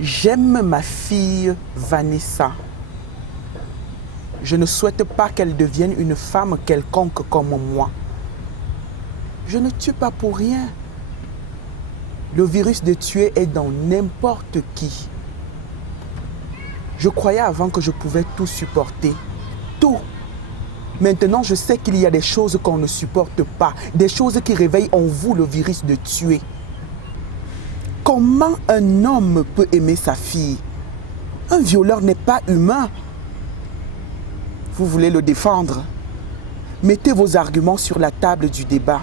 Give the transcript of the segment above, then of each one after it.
J'aime ma fille Vanessa. Je ne souhaite pas qu'elle devienne une femme quelconque comme moi. Je ne tue pas pour rien. Le virus de tuer est dans n'importe qui. Je croyais avant que je pouvais tout supporter. Tout. Maintenant, je sais qu'il y a des choses qu'on ne supporte pas. Des choses qui réveillent en vous le virus de tuer. Comment un homme peut aimer sa fille? Un violeur n'est pas humain. Vous voulez le défendre? Mettez vos arguments sur la table du débat.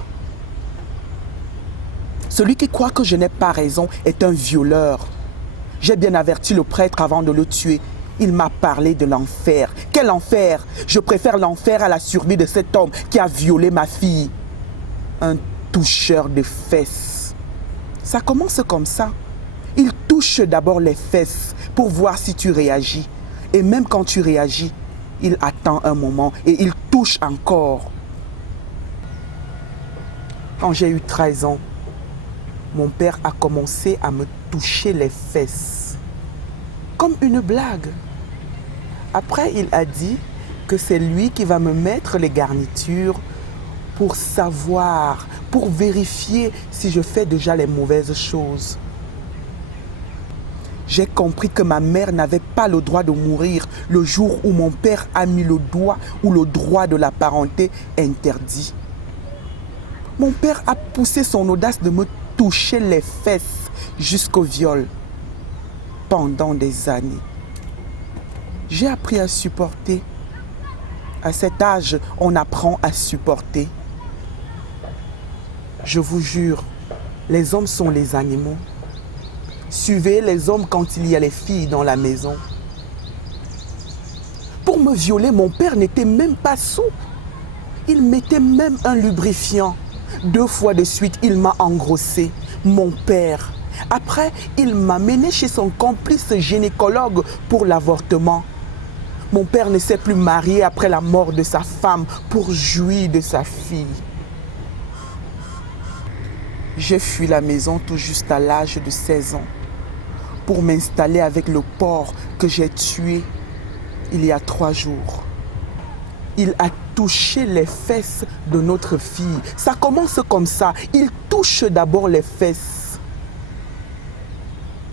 Celui qui croit que je n'ai pas raison est un violeur. J'ai bien averti le prêtre avant de le tuer. Il m'a parlé de l'enfer. Quel enfer? Je préfère l'enfer à la survie de cet homme qui a violé ma fille. Un toucheur de fesses. Ça commence comme ça. Il touche d'abord les fesses pour voir si tu réagis. Et même quand tu réagis, il attend un moment et il touche encore. Quand j'ai eu 13 ans, mon père a commencé à me toucher les fesses. Comme une blague. Après, il a dit que c'est lui qui va me mettre les garnitures pour savoir, pour vérifier si je fais déjà les mauvaises choses. J'ai compris que ma mère n'avait pas le droit de mourir le jour où mon père a mis le doigt où le droit de la parenté interdit. Mon père a poussé son audace de me toucher les fesses jusqu'au viol pendant des années. J'ai appris à supporter. À cet âge, on apprend à supporter. Je vous jure, les hommes sont les animaux. Suivez les hommes quand il y a les filles dans la maison. Pour me violer, mon père n'était même pas sourd. Il mettait même un lubrifiant. 2 fois de suite, il m'a engrossé. Mon père. Après, il m'a mené chez son complice gynécologue pour l'avortement. Mon père ne s'est plus marié après la mort de sa femme pour jouir de sa fille. J'ai fui la maison tout juste à l'âge de 16 ans pour m'installer avec le porc que j'ai tué il y a 3 jours. Il a touché les fesses de notre fille. Ça commence comme ça. Il touche d'abord les fesses.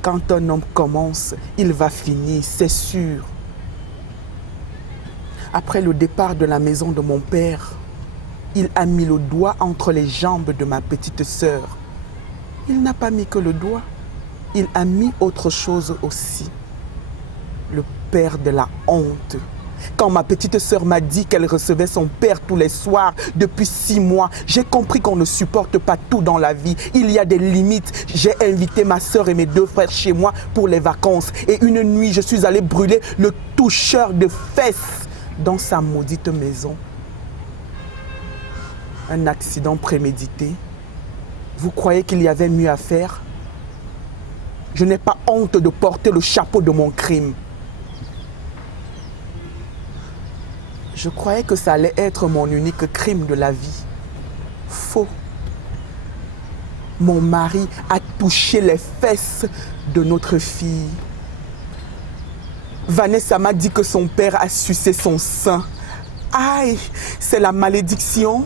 Quand un homme commence, il va finir, c'est sûr. Après le départ de la maison de mon père, il a mis le doigt entre les jambes de ma petite sœur. Il n'a pas mis que le doigt. Il a mis autre chose aussi. Le père de la honte. Quand ma petite sœur m'a dit qu'elle recevait son père tous les soirs depuis 6 mois, j'ai compris qu'on ne supporte pas tout dans la vie. Il y a des limites. J'ai invité ma sœur et mes 2 frères chez moi pour les vacances. Et une nuit, je suis allé brûler le toucheur de fesses dans sa maudite maison. Un accident prémédité. Vous croyez qu'il y avait mieux à faire? Je n'ai pas honte de porter le chapeau de mon crime. Je croyais que ça allait être mon unique crime de la vie. Faux. Mon mari a touché les fesses de notre fille. Vanessa m'a dit que son père a sucé son sein. Aïe, c'est la malédiction.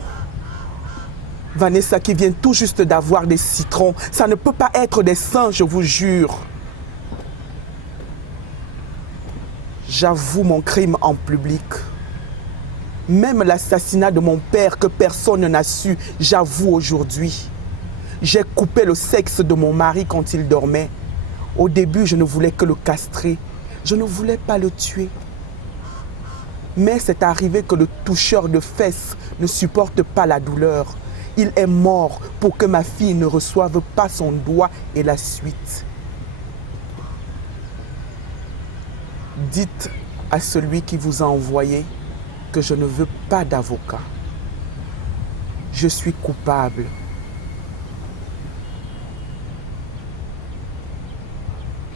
Vanessa qui vient tout juste d'avoir des citrons. Ça ne peut pas être des seins, je vous jure. J'avoue mon crime en public. Même l'assassinat de mon père que personne n'a su, j'avoue aujourd'hui. J'ai coupé le sexe de mon mari quand il dormait. Au début, je ne voulais que le castrer. Je ne voulais pas le tuer. Mais c'est arrivé que le toucheur de fesses ne supporte pas la douleur. Il est mort pour que ma fille ne reçoive pas son doigt et la suite. Dites à celui qui vous a envoyé que je ne veux pas d'avocat. Je suis coupable.